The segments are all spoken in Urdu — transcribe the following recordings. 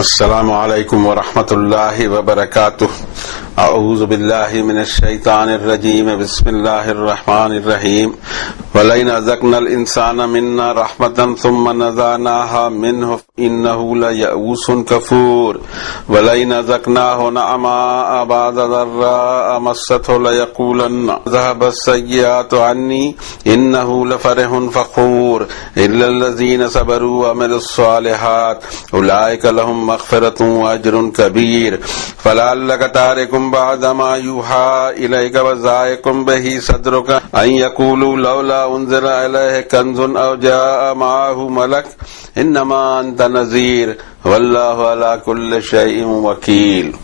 السلام علیکم ورحمۃ اللہ وبرکاتہ۔ اعوذ باللہ من الشیطان الرجیم، بسم اللہ الرحمن الرحیم۔ وَلَئِنْ أَذَقْنَا الْإِنسَانَ مِنَّا رَحْمَةً ثُمَّ نَزَعْنَاهَا مِنْهُ إِنَّهُ لَيَئُوسٌ كَفُورٌ وَلَئِنْ أَذَقْنَاهُ نَعْمَاءَ بَعْدَ ضَرَّاءَ مَسَّتْهُ لَيَقُولَنَّ ذَهَبَ السَّيِّئَاتُ عَنِّي إِنَّهُ لَفَرِحٌ فَخُورٌ إِلَّا الَّذِينَ صَبَرُوا وَعَمِلُوا الصَّالِحَاتِ أُولَئِكَ لَهُمْ مغفرة وأجر كبير فلعلك تارك بعد ما يوحى إليك وضائق به صدرك أن يقولوا لولا أنزل عليه كنز أو جاء معه ملك إنما أنت نذير والله على كل شيء وكيل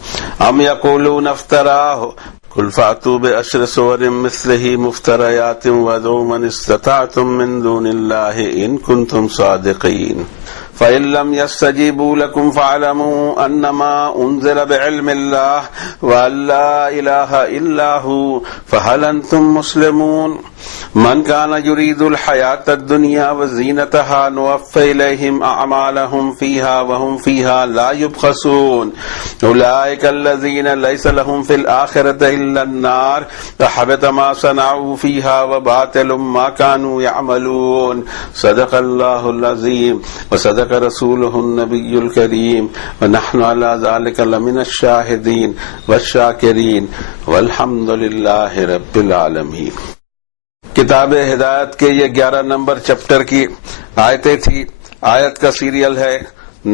أم يقولون افتراه قل فأتوا بعشر سور مثله مفتريات وادعوا من استطعتم من دون الله إن كنتم صادقين فإن لم يستجيبوا لكم فاعلموا أنما أنزل بعلم الله وأن لا إله إلا هو فهل أنتم مسلمون من كان يريد الحياة الدنيا وزينتها نوفي إليهم أعمالهم فيها وهم فيها لا يبخسون أولئك الذين ليس لهم في الآخرة إلا النار وحبط ما صنعوا فيها وباطل ما كانوا يعملون صدق الله العظيم وصدق رسوله النبي الكريم ونحن على ذلك لمن الشاهدين والشاكرين والحمد لله رب العالمين۔ کتاب ہدایت کے یہ 11 نمبر چپٹر کی آیتیں تھی۔ آیت کا سیریل ہے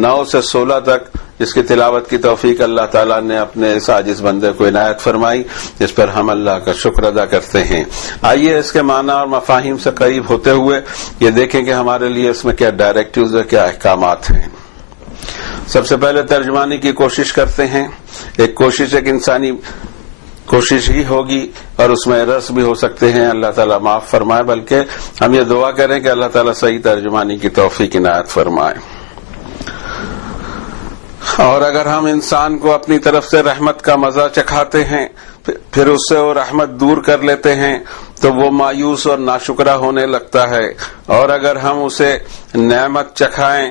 9 سے 16 تک، جس کی تلاوت کی توفیق اللہ تعالیٰ نے اپنے اس عاجز بندے کو عنایت فرمائی، جس پر ہم اللہ کا شکر ادا کرتے ہیں۔ آئیے اس کے معنی اور مفاہیم سے قریب ہوتے ہوئے یہ دیکھیں کہ ہمارے لیے اس میں کیا ڈائریکٹیوز اور کیا احکامات ہیں۔ سب سے پہلے ترجمانی کی کوشش کرتے ہیں۔ ایک کوشش ایک انسانی کوشش ہی ہوگی اور اس میں ایررز بھی ہو سکتے ہیں، اللہ تعالیٰ معاف فرمائے، بلکہ ہم یہ دعا کریں کہ اللہ تعالیٰ صحیح ترجمانی کی توفیق عنایت فرمائے۔ اور اگر ہم انسان کو اپنی طرف سے رحمت کا مزہ چکھاتے ہیں پھر اس سے وہ رحمت دور کر لیتے ہیں تو وہ مایوس اور ناشکرا ہونے لگتا ہے، اور اگر ہم اسے نعمت چکھائیں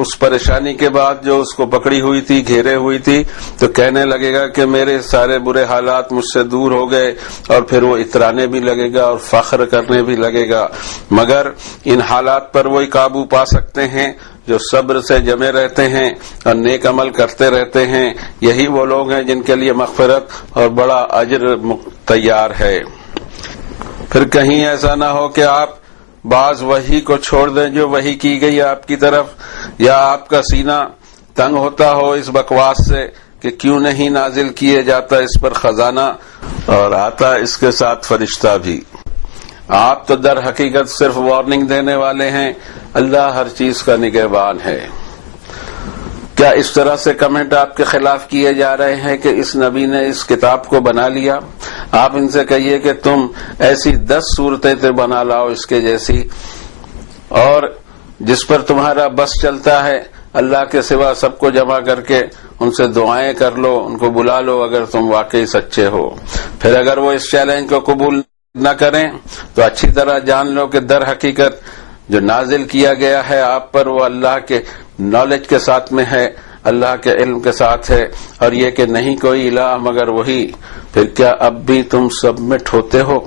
اس پریشانی کے بعد جو اس کو پکڑی ہوئی تھی، گھیرے ہوئی تھی، تو کہنے لگے گا کہ میرے سارے برے حالات مجھ سے دور ہو گئے، اور پھر وہ اترانے بھی لگے گا اور فخر کرنے بھی لگے گا۔ مگر ان حالات پر وہی قابو پا سکتے ہیں جو صبر سے جمے رہتے ہیں اور نیک عمل کرتے رہتے ہیں۔ یہی وہ لوگ ہیں جن کے لیے مغفرت اور بڑا اجر تیار ہے۔ پھر کہیں ایسا نہ ہو کہ آپ بعض وحی کو چھوڑ دیں جو وحی کی گئی آپ کی طرف، یا آپ کا سینہ تنگ ہوتا ہو اس بکواس سے کہ کیوں نہیں نازل کیے جاتا اس پر خزانہ اور آتا اس کے ساتھ فرشتہ بھی۔ آپ تو در حقیقت صرف وارننگ دینے والے ہیں، اللہ ہر چیز کا نگہبان ہے۔ کیا اس طرح سے کمنٹ آپ کے خلاف کیے جا رہے ہیں کہ اس نبی نے اس کتاب کو بنا لیا؟ آپ ان سے کہیے کہ تم ایسی 10 صورتیں بنا لاؤ اس کے جیسی، اور جس پر تمہارا بس چلتا ہے اللہ کے سوا سب کو جمع کر کے ان سے دعائیں کر لو، ان کو بلا لو اگر تم واقعی سچے ہو۔ پھر اگر وہ اس چیلنج کو قبول نہ کریں تو اچھی طرح جان لو کہ در حقیقت جو نازل کیا گیا ہے آپ پر وہ اللہ کے نالج کے ساتھ میں ہے، اللہ کے علم کے ساتھ ہے، اور یہ کہ نہیں کوئی الہ مگر وہی۔ پھر کیا اب بھی تم سبمٹ ہوتے ہو؟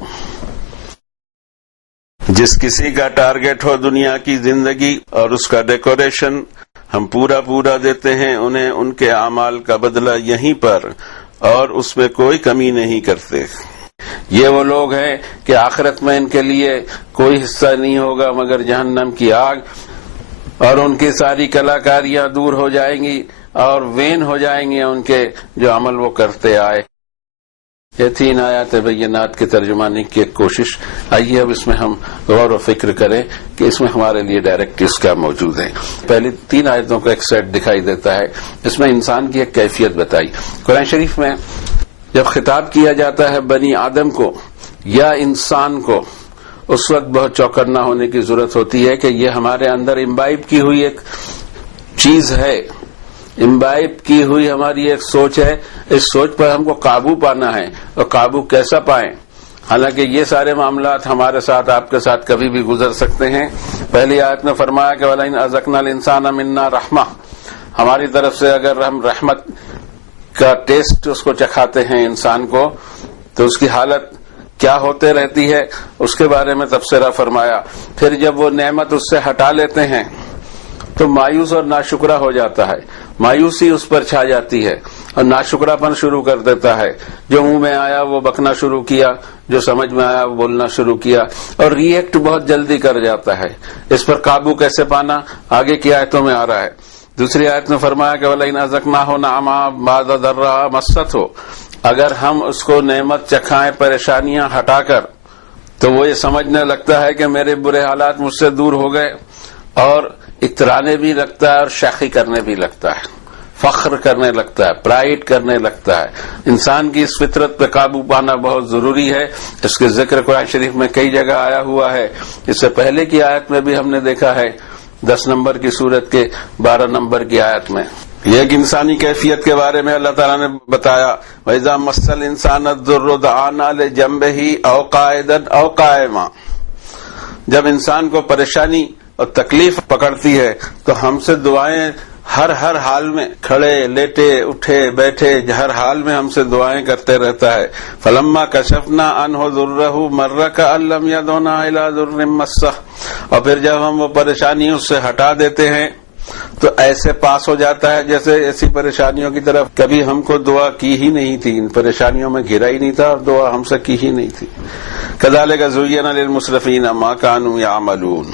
جس کسی کا ٹارگٹ ہو دنیا کی زندگی اور اس کا ڈیکوریشن ہم پورا دیتے ہیں انہیں ان کے اعمال کا بدلہ یہیں پر، اور اس میں کوئی کمی نہیں کرتے۔ یہ وہ لوگ ہیں کہ آخرت میں ان کے لیے کوئی حصہ نہیں ہوگا مگر جہنم کی آگ، اور ان کی ساری کلاکاریاں دور ہو جائیں گی اور وین ہو جائیں گے ان کے جو عمل وہ کرتے آئے۔ یہ تھی ان آیات بینات کی ترجمانی کی ایک کوشش۔ آئیے اب اس میں ہم غور و فکر کریں کہ اس میں ہمارے لیے ڈائریکٹیوز کیا موجود ہیں۔ پہلی 3 آیتوں کا ایک سیٹ دکھائی دیتا ہے، اس میں انسان کی ایک کیفیت بتائی۔ قرآن شریف میں جب خطاب کیا جاتا ہے بنی آدم کو یا انسان کو، اس وقت بہت چوکنا ہونے کی ضرورت ہوتی ہے کہ یہ ہمارے اندر امبائب کی ہوئی ایک چیز ہے، امبائب کی ہوئی ہماری ایک سوچ ہے۔ اس سوچ پر ہم کو قابو پانا ہے، اور قابو کیسا پائیں؟ حالانکہ یہ سارے معاملات ہمارے ساتھ آپ کے ساتھ کبھی بھی گزر سکتے ہیں۔ پہلی آیت میں فرمایا کہ وَلَئِنْ أَذَقْنَا الْإِنسَانَ مِنَّا رَحْمَةً، ہماری طرف سے اگر ہم رحمت کا ٹیسٹ اس کو چکھاتے ہیں انسان کو تو اس کی حالت کیا ہوتے رہتی ہے اس کے بارے میں تبصرہ فرمایا. پھر جب وہ نعمت اس سے ہٹا لیتے ہیں تو مایوس اور ناشکرا ہو جاتا ہے، مایوسی اس پر چھا جاتی ہے اور ناشکرا پن شروع کر دیتا ہے. جو منہ میں آیا وہ بکنا شروع کیا، جو سمجھ میں آیا وہ بولنا شروع کیا اور ری ایکٹ بہت جلدی کر جاتا ہے. اس پر قابو کیسے پانا آگے کی آیتوں میں آ رہا ہے. دوسری آیت میں فرمایا کہ وَلَئِنْ أَذَقْنَاهُ نَعْمًا بَعْدَ ضَرَّةٍ مَسَّتْهُ، اگر ہم اس کو نعمت چکھائیں پریشانیاں ہٹا کر تو وہ یہ سمجھنے لگتا ہے کہ میرے برے حالات مجھ سے دور ہو گئے اور اترانے بھی لگتا ہے اور شاخی کرنے بھی لگتا ہے، فخر کرنے لگتا ہے، پرائیڈ کرنے لگتا ہے. انسان کی اس فطرت پہ قابو پانا بہت ضروری ہے. اس کے ذکر قرآن شریف میں کئی جگہ آیا ہوا ہے. اس سے پہلے کی آیت میں بھی ہم نے دیکھا ہے 10 نمبر کی سورت کے 12 نمبر کی آیت میں. یہ ایک انسانی کیفیت کے بارے میں اللہ تعالیٰ نے بتایا وَإِذَا مَسَّ الْإِنسَانَ الضُّرُّ دَعَانَا لِجَنبِهِ أَوْ قَاعِدًا أَوْ قَائِمًا، جب انسان کو پریشانی اور تکلیف پکڑتی ہے تو ہم سے دعائیں ہر حال میں، کھڑے لیٹے اٹھے بیٹھے ہر حال میں ہم سے دعائیں کرتے رہتا ہے. فَلَمَّا كَشَفْنَا عَنْهُ ضُرَّهُ مَرَّ كَأَن لَّمْ يَدْعُنَا إِلَىٰ ضُرٍّ مَّسَّهُ، اور پھر جب ہم وہ پریشانی اس سے ہٹا دیتے ہیں تو ایسے پاس ہو جاتا ہے جیسے ایسی پریشانیوں کی طرف کبھی ہم کو دعا کی ہی نہیں تھی، ان پریشانیوں میں گھرا ہی نہیں تھا اور دعا ہم سے کی ہی نہیں تھی. كَذَٰلِكَ زُيِّنَ لِلْمُسْرِفِينَ مَا كَانُوا يَعْمَلُونَ.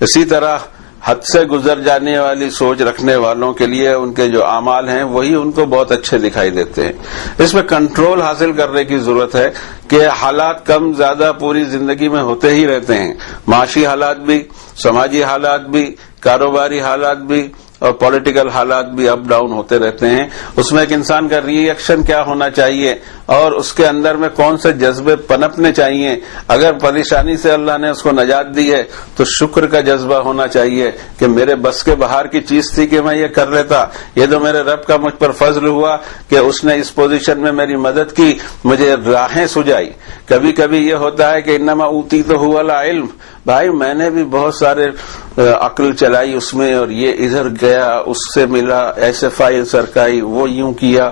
اسی طرح حد سے گزر جانے والی سوچ رکھنے والوں کے لیے ان کے جو اعمال ہیں وہی ان کو بہت اچھے دکھائی دیتے ہیں. اس میں کنٹرول حاصل کرنے کی ضرورت ہے کہ حالات کم زیادہ پوری زندگی میں ہوتے ہی رہتے ہیں، معاشی حالات بھی، سماجی حالات بھی، کاروباری حالات بھی اور پولیٹیکل حالات بھی اپ ڈاؤن ہوتے رہتے ہیں. اس میں ایک انسان کا ری ایکشن کیا ہونا چاہیے اور اس کے اندر میں کون سے جذبے پنپنے چاہیے. اگر پریشانی سے اللہ نے اس کو نجات دی ہے تو شکر کا جذبہ ہونا چاہیے کہ میرے بس کے باہر کی چیز تھی کہ میں یہ کر لیتا، یہ تو میرے رب کا مجھ پر فضل ہوا کہ اس نے اس پوزیشن میں میری مدد کی، مجھے راہیں سجائی. کبھی کبھی یہ ہوتا ہے کہ انما اوتی تو ہوا العلم، بھائی میں نے بھی بہت سارے عقل چلائی اس میں اور یہ ادھر گیا اس سے ملا، ایسے فائل سرکائی، وہ یوں کیا.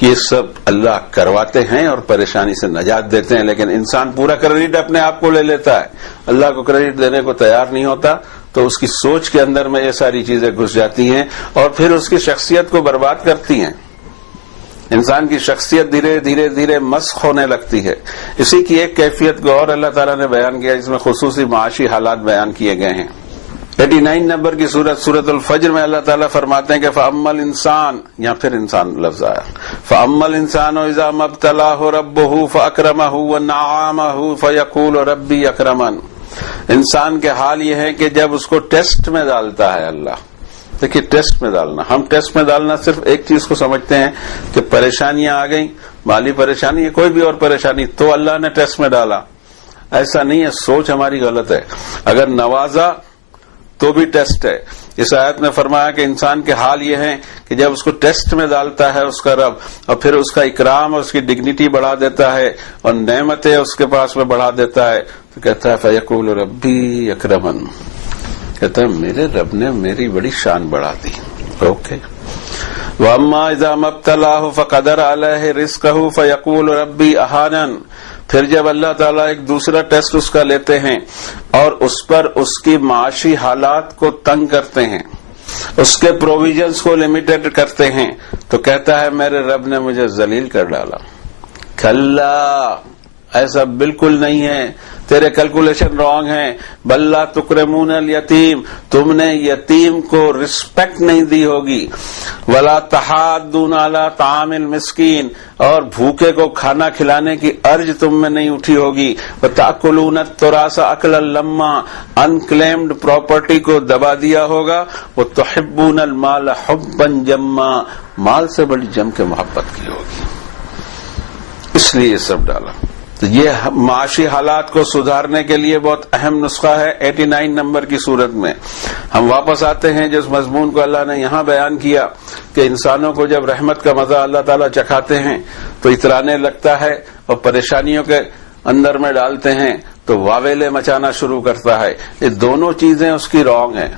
یہ سب اللہ کرواتے ہیں اور پریشانی سے نجات دیتے ہیں، لیکن انسان پورا کریڈٹ اپنے آپ کو لے لیتا ہے، اللہ کو کریڈٹ دینے کو تیار نہیں ہوتا. تو اس کی سوچ کے اندر میں یہ ساری چیزیں گھس جاتی ہیں اور پھر اس کی شخصیت کو برباد کرتی ہیں. انسان کی شخصیت دھیرے دھیرے دھیرے مسخ ہونے لگتی ہے. اسی کی ایک کیفیت کو اور اللہ تعالیٰ نے بیان کیا، جس میں خصوصی معاشی حالات بیان کیے گئے ہیں. 89 نمبر کی سورت الفجر میں اللہ تعالیٰ فرماتے ہیں کہ فَأَمَّا الْإِنسَانُ، یہاں پھر انسان لفظ آیا، فَأَمَّا الْإِنسَانُ إِذَا مَا ابْتَلَاهُ رَبُّهُ فَأَكْرَمَهُ وَنَعَّمَهُ فَيَقُولُ رَبِّي أَكْرَمَنِ. انسان کے حال یہ ہے کہ جب اس کو ٹیسٹ میں ڈالتا ہے اللہ. دیکھیے ٹیسٹ میں ڈالنا، ہم ٹیسٹ میں ڈالنا صرف ایک چیز کو سمجھتے ہیں کہ پریشانیاں آ گئیں، مالی پریشانی ہے، کوئی بھی اور پریشانی تو اللہ نے ٹیسٹ میں ڈالا. ایسا نہیں ہے، سوچ ہماری غلط ہے. اگر نوازا تو بھی ٹیسٹ ہے. اس آیت میں فرمایا کہ انسان کے حال یہ ہے کہ جب اس کو ٹیسٹ میں ڈالتا ہے اس کا رب اور پھر اس کا اکرام اور اس کی ڈگنیٹی بڑھا دیتا ہے اور نعمتیں اس کے پاس میں بڑھا دیتا ہے تو کہتا ہے فَيَقُولُ رَبِّي أَكْرَمَنِ، کہتا ہے میرے رب نے میری بڑی شان بڑھا دی. اوکے. وَأَمَّا إِذَا مَا ابْتَلَاهُ فَقَدَرَ عَلَيْهِ رِزْقَهُ فَيَقُولُ رَبِّي أَهَانَنِ. پھر جب اللہ تعالیٰ ایک دوسرا ٹیسٹ اس کا لیتے ہیں اور اس پر اس کی معاشی حالات کو تنگ کرتے ہیں، اس کے پروویژنز کو لمیٹڈ کرتے ہیں تو کہتا ہے میرے رب نے مجھے ذلیل کر ڈالا. کھلا، ایسا بالکل نہیں ہے، تیرے کیلکولیشن رانگ ہیں. بل لا تکرمون الیتیم، تم نے یتیم کو رسپیکٹ نہیں دی ہوگی. ولا تحاضون علی طعام المسکین، اور بھوکے کو کھانا کھلانے کی ارج تم میں نہیں اٹھی ہوگی. وتأکلون التراث اکلا لما، انکلیمڈ پراپرٹی کو دبا دیا ہوگا. وتحبون المال حبا جما، مال سے بڑی جم کے محبت کی ہوگی، اس لیے یہ سب ڈالا. تو یہ معاشی حالات کو سدھارنے کے لیے بہت اہم نسخہ ہے 89 نمبر کی صورت میں. ہم واپس آتے ہیں جس مضمون کو اللہ نے یہاں بیان کیا کہ انسانوں کو جب رحمت کا مزہ اللہ تعالیٰ چکھاتے ہیں تو اترانے لگتا ہے اور پریشانیوں کے اندر میں ڈالتے ہیں تو واویلے مچانا شروع کرتا ہے. یہ دونوں چیزیں اس کی رانگ ہیں.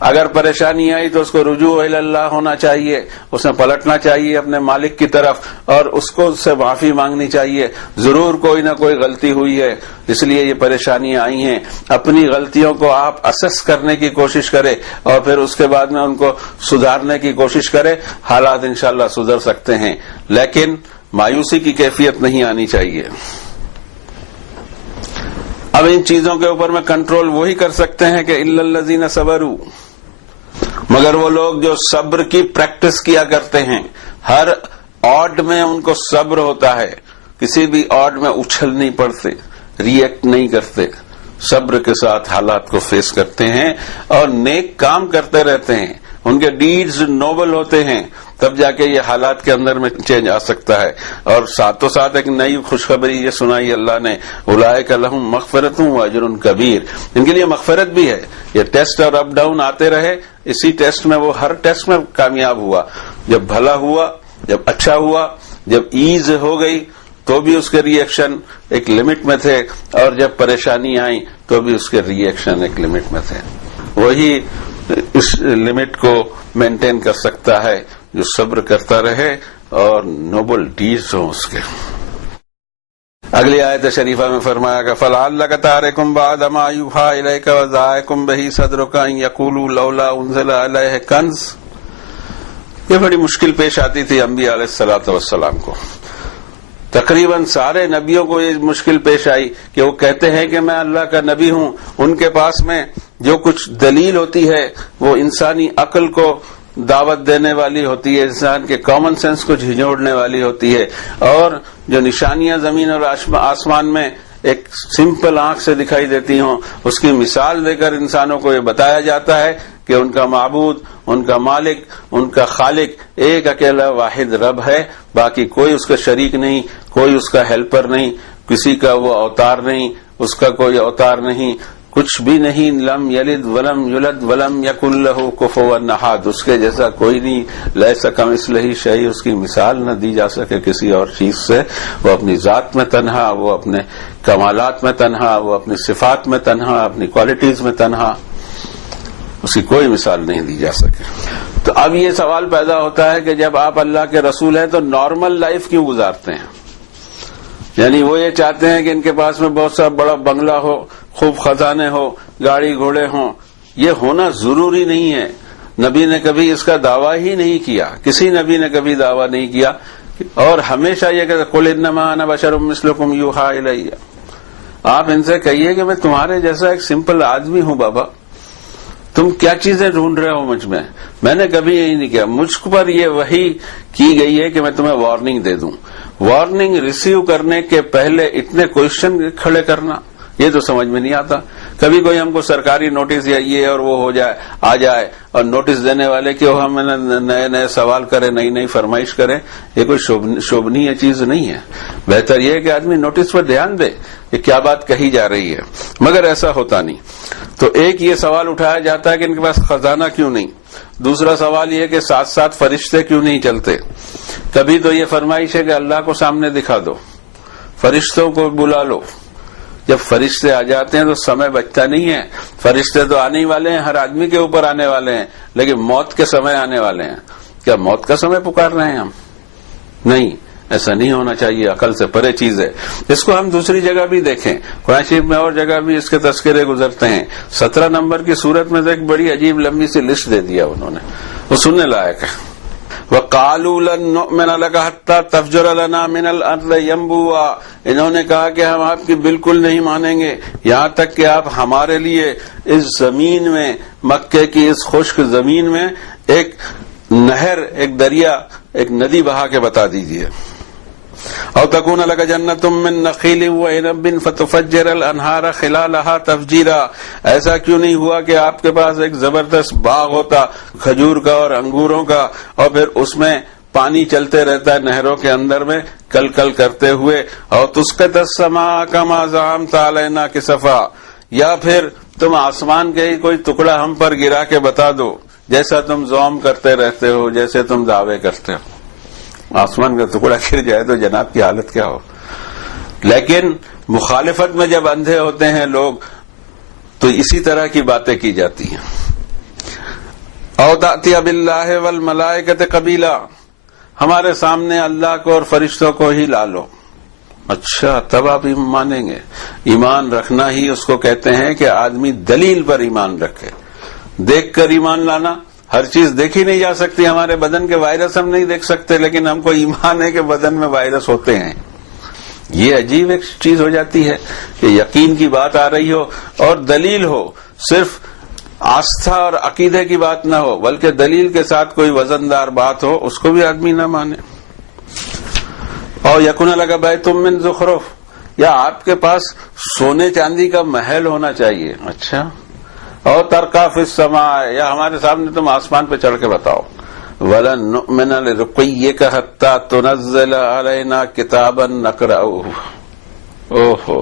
اگر پریشانی آئی تو اس کو رجوع الی اللہ ہونا چاہیے، اس نے پلٹنا چاہیے اپنے مالک کی طرف اور اس کو اس سے معافی مانگنی چاہیے. ضرور کوئی نہ کوئی غلطی ہوئی ہے، اس لیے یہ پریشانیاں آئی ہیں. اپنی غلطیوں کو آپ اسس کرنے کی کوشش کرے اور پھر اس کے بعد میں ان کو سدھارنے کی کوشش کرے. حالات انشاءاللہ سدھر سکتے ہیں، لیکن مایوسی کی کیفیت نہیں آنی چاہیے. اب ان چیزوں کے اوپر میں کنٹرول وہی کر سکتے ہیں کہ الا الذین صبروا، مگر وہ لوگ جو صبر کی پریکٹس کیا کرتے ہیں. ہر آڈ میں ان کو صبر ہوتا ہے، کسی بھی آڈ میں اچھل نہیں پڑتے، ری ایکٹ نہیں کرتے، صبر کے ساتھ حالات کو فیس کرتے ہیں اور نیک کام کرتے رہتے ہیں. ان کے ڈیڈز نوبل ہوتے ہیں، تب جا کے یہ حالات کے اندر میں چینج آ سکتا ہے. اور ساتھوں ساتھ ایک نئی خوشخبری یہ سنائی اللہ نے، اولئک لہم مغفرۃ و اجر کبیر. ان کے لیے مغفرت بھی ہے. یہ ٹیسٹ اور اپ ڈاؤن آتے رہے، اسی ٹیسٹ میں وہ ہر ٹیسٹ میں کامیاب ہوا. جب بھلا ہوا، جب اچھا ہوا، جب ایز ہو گئی تو بھی اس کے ری ایکشن ایک لمٹ میں تھے، اور جب پریشانی آئی تو بھی اس کے ری ایکشن ایک لمٹ میں تھے. وہی اس لمٹ کو مینٹین کر سکتا ہے جو صبر کرتا رہے اور نوبل ڈیڈز ہوں اس کے. اگلی آیت شریفہ میں فرمایا کہ فَلَعَلَّكَ تَارِكٌ بَعْدَ مَا يُوحَىٰ إِلَيْكَ وَضَائِقٌ بِهِ صَدْرُكَ أَن يَقُولُوا لَوْلَا أُنزِلَ عَلَيْهِ كَنْزٌ. یہ بڑی مشکل پیش آتی تھی انبیاء علیہ الصلوۃ والسلام کو. تقریباً سارے نبیوں کو یہ مشکل پیش آئی کہ وہ کہتے ہیں کہ میں اللہ کا نبی ہوں. ان کے پاس میں جو کچھ دلیل ہوتی ہے وہ انسانی عقل کو دعوت دینے والی ہوتی ہے، انسان کے کامن سینس کو جھنجھوڑنے والی ہوتی ہے، اور جو نشانیاں زمین اور آسمان میں ایک سمپل آنکھ سے دکھائی دیتی ہوں، اس کی مثال دے کر انسانوں کو یہ بتایا جاتا ہے کہ ان کا معبود، ان کا مالک، ان کا خالق ایک اکیلا واحد رب ہے. باقی کوئی اس کا شریک نہیں، کوئی اس کا ہیلپر نہیں، کسی کا وہ اوتار نہیں، اس کا کوئی اوتار نہیں، کچھ بھی نہیں. لم یلد ولم یولد ولم یکن لہ کفوا احد، اس کے جیسا کوئی نہیں. لیس کمثلہ شیء، اس کی مثال نہ دی جا سکے کسی اور چیز سے. وہ اپنی ذات میں تنہا، وہ اپنے کمالات میں تنہا، وہ اپنی صفات میں تنہا، اپنی کوالٹیز میں تنہا، اس کی کوئی مثال نہیں دی جا سکے. تو اب یہ سوال پیدا ہوتا ہے کہ جب آپ اللہ کے رسول ہیں تو نارمل لائف کیوں گزارتے ہیں؟ یعنی وہ یہ چاہتے ہیں کہ ان کے پاس میں بہت سا بڑا بنگلہ ہو، خوب خزانے ہو، گاڑی گھوڑے ہوں. یہ ہونا ضروری نہیں ہے. نبی نے کبھی اس کا دعویٰ ہی نہیں کیا، کسی نبی نے کبھی دعویٰ نہیں کیا. اور ہمیشہ یہ کہ قل انما انا بشر مثلکم یوحی الی، آپ ان سے کہیے کہ میں تمہارے جیسا ایک سمپل آدمی ہوں. بابا تم کیا چیزیں ڈھونڈ رہے ہو مجھ میں نے کبھی یہی نہیں کیا. مجھ پر یہ وحی کی گئی ہے کہ میں تمہیں وارننگ دے دوں. وارننگ ریسیو کرنے کے پہلے اتنے کوشچن کھڑے کرنا، یہ تو سمجھ میں نہیں آتا. کبھی کوئی ہم کو سرکاری نوٹس یا یہ اور وہ ہو جائے آ جائے اور نوٹس دینے والے کہ وہ ہمیں نئے نئے سوال کرے، نئی نئی فرمائش کرے، یہ کوئی شوبھنی چیز نہیں ہے. بہتر یہ ہے کہ آدمی نوٹس پر دھیان دے کہ کیا بات کہی جا رہی ہے، مگر ایسا ہوتا نہیں. تو ایک یہ سوال اٹھایا جاتا ہے کہ ان کے پاس خزانہ کیوں نہیں. دوسرا سوال یہ کہ ساتھ ساتھ فرشتے کیوں نہیں چلتے. کبھی تو یہ فرمائش ہے کہ اللہ کو سامنے دکھا دو، فرشتوں کو بلا لو. جب فرشتے آ جاتے ہیں تو سمے بچتا نہیں ہے. فرشتے تو آنے والے ہیں، ہر آدمی کے اوپر آنے والے ہیں، لیکن موت کے سمے آنے والے ہیں. کیا موت کا سمے پکار رہے ہیں ہم؟ نہیں، ایسا نہیں ہونا چاہیے. عقل سے پرے چیز ہے. اس کو ہم دوسری جگہ بھی دیکھیں، قرآن شریف میں اور جگہ بھی اس کے تذکرے گزرتے ہیں. 17 نمبر کی سورت میں تو ایک بڑی عجیب لمبی سی لسٹ دے دیا انہوں نے، وہ سننے لائق ہے. وَقَالُوا لَن نُؤْمِنَ لَكَ حَتَّى تَفْجُرَ لَنَا مِنَ الْأَرْضِ يَنبُوعًا. انہوں نے کہا کہ ہم آپ کی بالکل نہیں مانیں گے یہاں تک کہ آپ ہمارے لیے اس زمین میں، مکے کی اس خشک زمین میں ایک نہر، ایک دریا، ایک ندی بہا کے بتا دیجئے. او تکون لک جنت من نخیل وعنب فتفجر الانہار خلالها تفجیرا. ایسا کیوں نہیں ہوا کہ آپ کے پاس ایک زبردست باغ ہوتا کھجور کا اور انگوروں کا، اور پھر اس میں پانی چلتے رہتا ہے نہروں کے اندر میں کل کل کرتے ہوئے. اور تسقط السماء کما زعمت علینا کسفا، یا پھر تم آسمان کے ہی کوئی ٹکڑا ہم پر گرا کے بتا دو جیسا تم زوم کرتے رہتے ہو، جیسے تم دعوے کرتے ہو. آسمان کا ٹکڑا گر جائے تو جناب کی حالت کیا ہو. لیکن مخالفت میں جب اندھے ہوتے ہیں لوگ تو اسی طرح کی باتیں کی جاتی ہیں. او تأتی باللہ والملائکۃ قبیلا، ہمارے سامنے اللہ کو اور فرشتوں کو ہی لا لو. اچھا تب آپ ایمان مانیں گے. ایمان رکھنا ہی اس کو کہتے ہیں کہ آدمی دلیل پر ایمان رکھے. دیکھ کر ایمان لانا، ہر چیز دیکھی نہیں جا سکتی. ہمارے بدن کے وائرس ہم نہیں دیکھ سکتے، لیکن ہم کو ایمان ہے کہ بدن میں وائرس ہوتے ہیں. یہ عجیب ایک چیز ہو جاتی ہے کہ یقین کی بات آ رہی ہو اور دلیل ہو، صرف آستھا اور عقیدے کی بات نہ ہو بلکہ دلیل کے ساتھ کوئی وزندار بات ہو، اس کو بھی آدمی نہ مانے. اور یکن لگا بیت من زخرف، یا آپ کے پاس سونے چاندی کا محل ہونا چاہیے. اچھا. اور ترقا فی السماء، یا ہمارے سامنے تم آسمان پہ چڑھ کے بتاؤ. وَلَن نُؤْمِنَ لِرُقِيِّكَ حَتَّى تُنَزِّلَ عَلَيْنَا كِتَابًا نَقْرَؤُهُ. اوہو،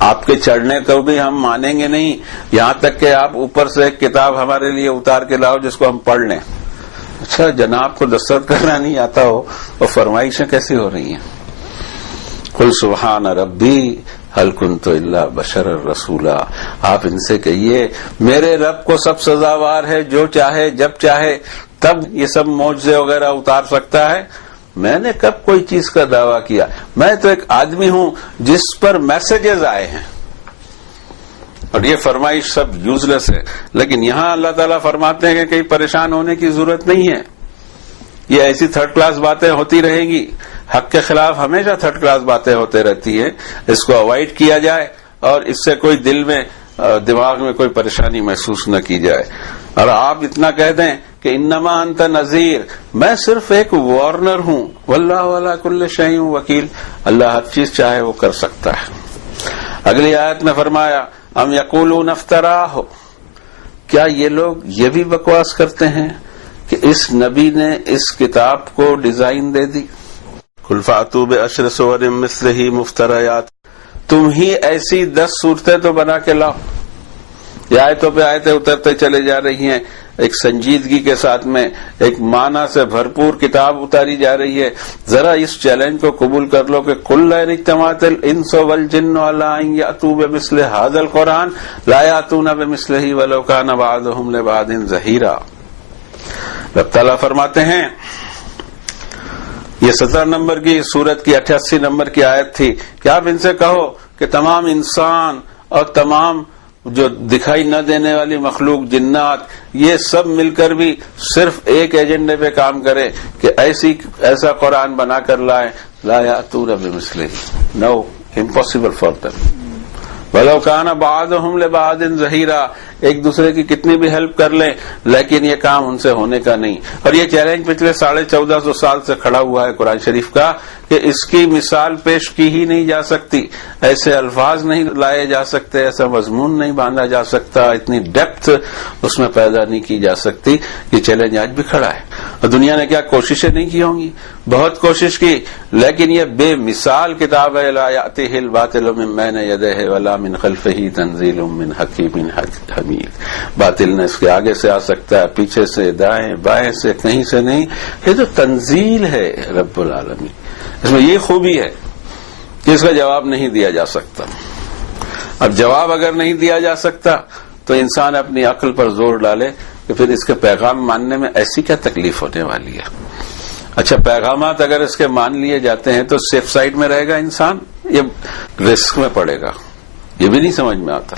آپ کے چڑھنے کو بھی ہم مانیں گے نہیں یہاں تک کہ آپ اوپر سے ایک کتاب ہمارے لیے اتار کے لاؤ جس کو ہم پڑھ لیں. اچھا، جناب کو دستخط کرنا نہیں آتا ہو اور فرمائشیں کیسی ہو رہی ہیں. قل سبحان ربی هل كنت الا بشرا رسولا. آپ ان سے کہیے میرے رب کو سب سزاوار ہے، جو چاہے جب چاہے تب یہ سب معجزے وغیرہ اتار سکتا ہے. میں نے کب کوئی چیز کا دعویٰ کیا؟ میں تو ایک آدمی ہوں جس پر میسجز آئے ہیں. اور یہ فرمائش سب یوز لیس ہے. لیکن یہاں اللہ تعالیٰ فرماتے ہیں کہ کہیں پریشان ہونے کی ضرورت نہیں ہے. یہ ایسی تھرڈ کلاس باتیں ہوتی رہیں گی. حق کے خلاف ہمیشہ تھرڈ کلاس باتیں ہوتے رہتی ہیں. اس کو اوائڈ کیا جائے اور اس سے کوئی دل میں دماغ میں کوئی پریشانی محسوس نہ کی جائے. اور آپ اتنا کہہ دیں کہ انما انت نذیر، میں صرف ایک وارنر ہوں. واللہ علی کل شیء وکیل، اللہ ہر چیز چاہے وہ کر سکتا ہے. اگلی آیت میں فرمایا ام یقولون افتراہ، کیا یہ لوگ یہ بھی بکواس کرتے ہیں کہ اس نبی نے اس کتاب کو ڈیزائن دے دی. قل فأتوا بعشر سور مثلہ مفتریات، تم ہی ایسی 10 صورتیں تو بنا کے لاؤ. یہ آیتوں پہ آیتیں اترتے چلے جا رہی ہیں. ایک سنجیدگی کے ساتھ میں ایک معنی سے بھرپور کتاب اتاری جا رہی ہے. ذرا اس چیلنج کو قبول کر لو کہ کل لئن اجتمعت الانس والجن علی ان یأتوا بمثل ھذا القرآن لا یأتون بمثلہ ولو کان بعضهم لبعض ظہیرا. رب تعالیٰ فرماتے ہیں، یہ 17 نمبر کی سورت کی 88 نمبر کی آیت تھی کہ آپ ان سے کہو کہ تمام انسان اور تمام جو دکھائی نہ دینے والی مخلوق، جنات، یہ سب مل کر بھی صرف ایک ایجنڈے پہ کام کرے کہ ایسا قرآن بنا کر لائے. لا یأتون بمثلہ، نو، امپاسبل فار دیم. ولو کان بعضهم لبعض ظہیرا، ایک دوسرے کی کتنی بھی ہیلپ کر لیں لیکن یہ کام ان سے ہونے کا نہیں. اور یہ چیلنج پچھلے 1450 سال سے کھڑا ہوا ہے قرآن شریف کا کہ اس کی مثال پیش کی ہی نہیں جا سکتی. ایسے الفاظ نہیں لائے جا سکتے، ایسا مضمون نہیں باندھا جا سکتا، اتنی ڈیپتھ اس میں پیدا نہیں کی جا سکتی. یہ چیلنج آج بھی کھڑا ہے. اور دنیا نے کیا کوششیں نہیں کی ہوں گی؟ بہت کوشش کی، لیکن یہ بے مثال کتاب ہے. لا یأتیہ الباطل من بین یدیہ ولا من خلفہ تنزیل من حکیم حمید. باطل نہ اس کے آگے سے آ سکتا ہے، پیچھے سے، دائیں بائیں سے، کہیں سے نہیں. یہ تو تنزیل ہے رب العالمین. اس میں یہ خوبی ہے کہ اس کا جواب نہیں دیا جا سکتا. اب جواب اگر نہیں دیا جا سکتا تو انسان اپنی عقل پر زور ڈالے کہ پھر اس کے پیغام ماننے میں ایسی کیا تکلیف ہونے والی ہے. اچھا، پیغامات اگر اس کے مان لیے جاتے ہیں تو سیف سائڈ میں رہے گا انسان، یہ رسک میں پڑے گا. یہ بھی نہیں سمجھ میں آتا.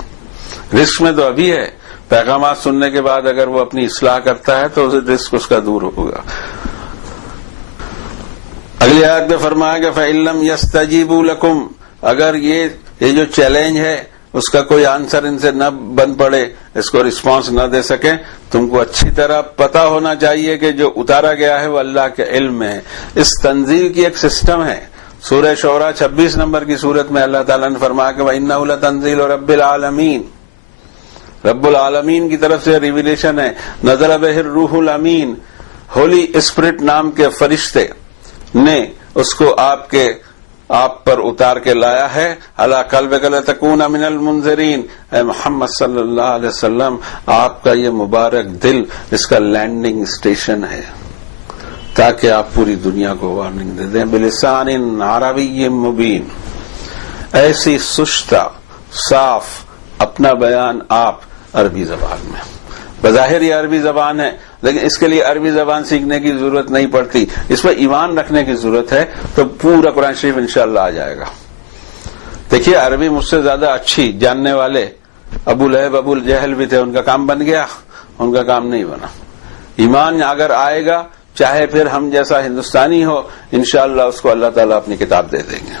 رسک میں تو ابھی ہے، پیغامات سننے کے بعد اگر وہ اپنی اصلاح کرتا ہے تو رسک اس کا دور ہوگا. اگلی آیت میں فرمایا کہ فَإِن لَّمْ يَسْتَجِيبُوا لَكُمْ، اگر یہ جو چیلنج ہے اس کا کوئی آنسر ان سے نہ بن پڑے، اس کو رسپانس نہ دے سکے، تم کو اچھی طرح پتا ہونا چاہیے کہ جو اتارا گیا ہے وہ اللہ کے علم میں ہے. اس تنزیل کی ایک سسٹم ہے. سورہ شعراء 26 نمبر کی سورت میں اللہ تعالیٰ نے فرمایا کہ وَإِنَّهُ لَتَنزِيلُ رَبِّ الْعَالَمِينَ، رب العالمین کی طرف سے ریویلیشن ہے. نزل بہ الروح الامین، ہولی اسپرٹ نام کے فرشتے نے اس کو آپ پر اتار کے لایا ہے. علی قلبک لتکون من المنذرین، اے محمد صلی اللہ علیہ وسلم آپ کا یہ مبارک دل اس کا لینڈنگ اسٹیشن ہے تاکہ آپ پوری دنیا کو وارننگ دے دیں. بلسان عربی مبین، ایسی سشتہ صاف اپنا بیان آپ عربی زبان میں بظاہر یہ عربی زبان ہے، لیکن اس کے لیے عربی زبان سیکھنے کی ضرورت نہیں پڑتی، اس پر ایمان رکھنے کی ضرورت ہے، تو پورا قرآن شریف انشاءاللہ آ جائے گا۔ دیکھیے عربی مجھ سے زیادہ اچھی جاننے والے ابو لہب ابو جہل بھی تھے، ان کا کام بن گیا، ان کا کام نہیں بنا۔ ایمان اگر آئے گا، چاہے پھر ہم جیسا ہندوستانی ہو، انشاءاللہ اس کو اللہ تعالیٰ اپنی کتاب دے دیں گے۔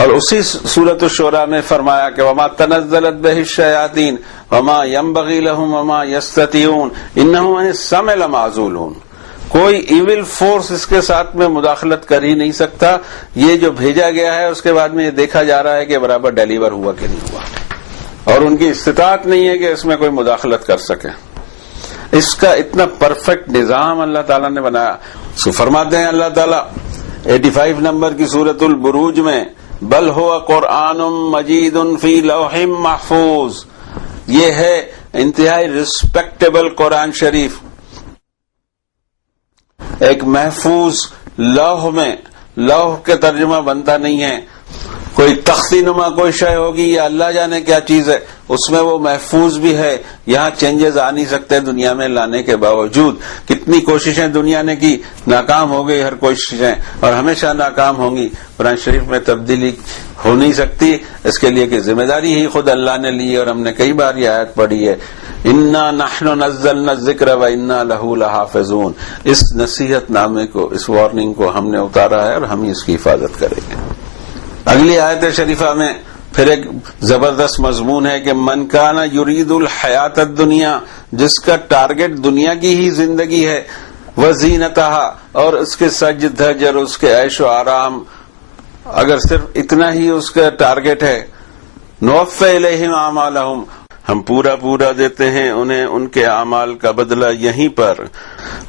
اور اسی سورۃ الشورى میں فرمایا کہ وما تنزلت به الشیاطین وما ينبغي لهم وما يستطيعون انهم عن السمع لمعزولون۔ کوئی ایول فورس اس کے ساتھ میں مداخلت کر ہی نہیں سکتا، یہ جو بھیجا گیا ہے اس کے بعد میں یہ دیکھا جا رہا ہے کہ برابر ڈیلیور ہوا کہ نہیں ہوا، اور ان کی استطاعت نہیں ہے کہ اس میں کوئی مداخلت کر سکے۔ اس کا اتنا پرفیکٹ نظام اللہ تعالیٰ نے بنایا۔ سو فرماتے ہیں اللہ تعالیٰ 85 نمبر کی سورۃ البروج میں، بل هو قرآن مجید فی لوح محفوظ، یہ ہے انتہائی ریسپیکٹیبل قرآن شریف، ایک محفوظ لوح میں، لوح کے ترجمہ بنتا نہیں ہے، کوئی تختی نما کوئی شے ہوگی یا اللہ جانے کیا چیز ہے، اس میں وہ محفوظ بھی ہے، یہاں چینجز آ نہیں سکتے دنیا میں لانے کے باوجود۔ کتنی کوششیں دنیا نے کی، ناکام ہو گئی ہر کوششیں، اور ہمیشہ ناکام ہوں گی۔ قرآن شریف میں تبدیلی ہو نہیں سکتی، اس کے لیے کہ ذمہ داری ہی خود اللہ نے لی، اور ہم نے کئی بار یہ آیت پڑھی ہے، انا نحن نزلنا الذکر وانا لہ لحافظون۔ اس نصیحت نامے کو، اس وارننگ کو ہم نے اتارا ہے اور ہم ہی اس کی حفاظت کریں گے۔ اگلی آیت شریفہ میں پھر ایک زبردست مضمون ہے کہ من کان یرید الحیات الدنیا، جس کا ٹارگٹ دنیا کی ہی زندگی ہے، وزینتہا، اور اس کے سج دھج اور اس کے عیش و آرام، اگر صرف اتنا ہی اس کا ٹارگٹ ہے، نوفی الیہم اعمالہم، ہم پورا دیتے ہیں انہیں ان کے اعمال کا بدلہ یہیں پر،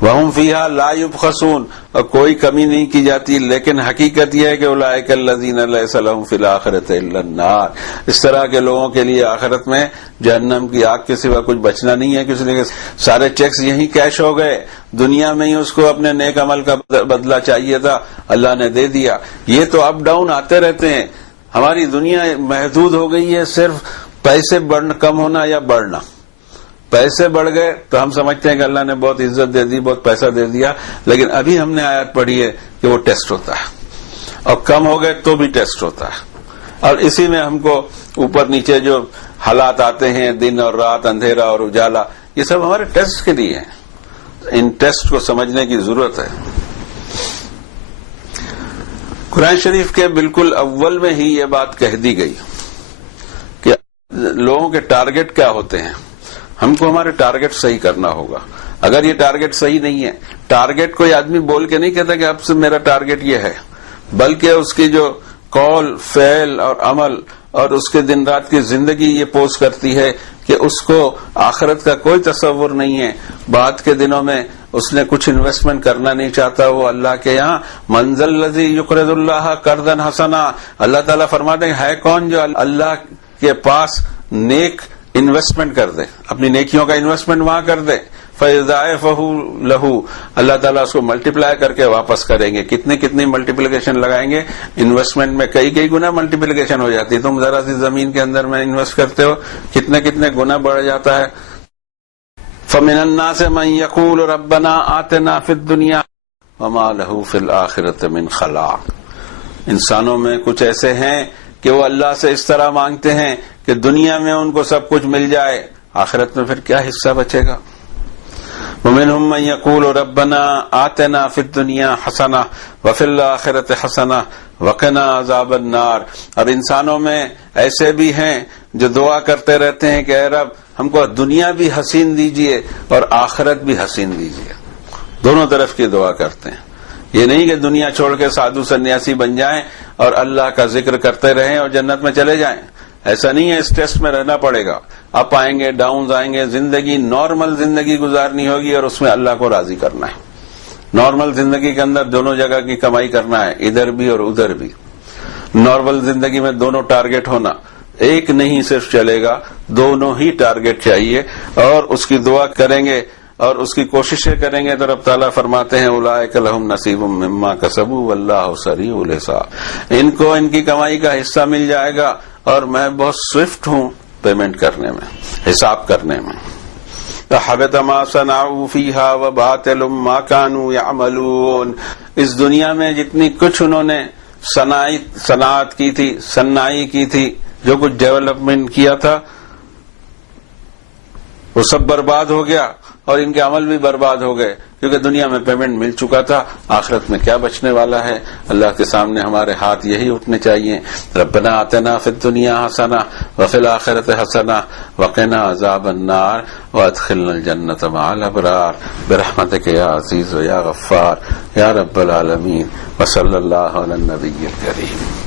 وہم فیہا لا یبخسون، اور کوئی کمی نہیں کی جاتی۔ لیکن حقیقت یہ ہے کہ اولئک الذین لیس لہم فی الآخرۃ الا النار، اس طرح کے لوگوں کے لیے آخرت میں جہنم کی آگ کے سوا کچھ بچنا نہیں ہے، کس لیے سارے چیکس یہیں کیش ہو گئے، دنیا میں ہی اس کو اپنے نیک عمل کا بدلہ چاہیے تھا، اللہ نے دے دیا۔ یہ تو اپ ڈاؤن آتے رہتے ہیں، ہماری دنیا محدود ہو گئی ہے صرف پیسے کم ہونا یا بڑھنا۔ پیسے بڑھ گئے تو ہم سمجھتے ہیں کہ اللہ نے بہت عزت دے دی، بہت پیسہ دے دیا، لیکن ابھی ہم نے آیت پڑھی ہے کہ وہ ٹیسٹ ہوتا ہے، اور کم ہو گئے تو بھی ٹیسٹ ہوتا ہے، اور اسی میں ہم کو اوپر نیچے جو حالات آتے ہیں، دن اور رات، اندھیرا اور اجالا، یہ سب ہمارے ٹیسٹ کے لیے ہیں۔ ان ٹیسٹ کو سمجھنے کی ضرورت ہے۔ قرآن شریف کے بالکل اول میں ہی یہ بات کہہ دی گئی کہ لوگوں کے ٹارگٹ کیا ہوتے ہیں، ہم کو ہمارے ٹارگٹ صحیح کرنا ہوگا۔ اگر یہ ٹارگٹ صحیح نہیں ہے، ٹارگٹ کوئی آدمی بول کے نہیں کہتا کہ اب سے میرا ٹارگٹ یہ ہے، بلکہ اس کی جو قول، فعل اور عمل اور اس کے دن رات کی زندگی یہ پوز کرتی ہے کہ اس کو آخرت کا کوئی تصور نہیں ہے، بعد کے دنوں میں اس نے کچھ انویسٹمنٹ کرنا نہیں چاہتا، وہ اللہ کے یہاں من ذا الذی یقرض اللہ قرضا حسنا، اللہ تعالیٰ فرماتے ہیں ہے کون جو اللہ کے پاس نیک انویسٹمنٹ کر دے، اپنی نیکیوں کا انویسٹمنٹ وہاں کر دے، فَيُضَاعِفَهُ لَهُ، اللہ تعالیٰ اس کو ملٹیپلائی کر کے واپس کریں گے۔ کتنی ملٹیپلیکیشن لگائیں گے، انویسٹمنٹ میں کئی گنا ملٹیپلیکیشن ہو جاتی ہے۔ تم ذرا سی زمین کے اندر میں انویسٹ کرتے ہو، کتنے گنا بڑھ جاتا ہے۔ فَمِنَ النَّاسِ مَن يَقُولُ رَبَّنَا آتِنَا فِي الدُّنْيَا وَمَا لَهُ فِي الْآخِرَةِ مِنْ خَلَاقٍ، انسانوں میں کچھ ایسے ہیں کہ وہ اللہ سے اس طرح مانگتے ہیں کہ دنیا میں ان کو سب کچھ مل جائے، آخرت میں پھر کیا حصہ بچے گا۔ وَمِنْهُمْ مَنْ يَقُولُ رَبَّنَا آتِنَا فِي الدُّنْيَا حَسَنَةً وَفِي الْآخِرَةِ حَسَنَةً وَقِنَا عَذَابَ النَّارِ، اور انسانوں میں ایسے بھی ہیں جو دعا کرتے رہتے ہیں کہ اے رب ہم کو دنیا بھی حسین دیجئے اور آخرت بھی حسین دیجئے، دونوں طرف کی دعا کرتے ہیں۔ یہ نہیں کہ دنیا چھوڑ کے سادھو سنیاسی بن جائیں اور اللہ کا ذکر کرتے رہیں اور جنت میں چلے جائیں، ایسا نہیں ہے، اس ٹیسٹ میں رہنا پڑے گا، اپ آئیں گے، ڈاؤنز آئیں گے، زندگی نارمل زندگی گزارنی ہوگی اور اس میں اللہ کو راضی کرنا ہے۔ نارمل زندگی کے اندر دونوں جگہ کی کمائی کرنا ہے، ادھر بھی اور ادھر بھی۔ نارمل زندگی میں دونوں ٹارگٹ ہونا، ایک نہیں صرف چلے گا، دونوں ہی ٹارگٹ چاہیے، اور اس کی دعا کریں گے اور اس کی کوششیں کریں گے تو رب تعالیٰ فرماتے ہیں اولئک لہم نصیب مما کسبوا واللہ سریع الحساب، ان کو ان کی کمائی کا حصہ مل جائے گا اور میں بہت سوئفٹ ہوں، پیمنٹ کرنے میں، حساب کرنے میں۔ فحبط ما صنعوا فيها وباطل ما كانوا يعملون، اس دنیا میں جتنی کچھ انہوں نے صنعت کی تھی، صنائی کی تھی، جو کچھ ڈیولپمنٹ کیا تھا وہ سب برباد ہو گیا، اور ان کے عمل بھی برباد ہو گئے، کیونکہ دنیا میں پیمنٹ مل چکا تھا۔ آخرت میں کیا بچنے والا ہے؟ اللہ کے سامنے ہمارے ہاتھ یہی اٹھنے چاہیے، ربنا آتنا فی الدنیا حسنہ وفی الآخرۃ حسنہ وقنا عذاب النار وادخلنا الجنۃ مع الابرار برحمتک یا عزیز و یا غفار یا رب العالمین، وصلی اللہ علی النبی الکریم۔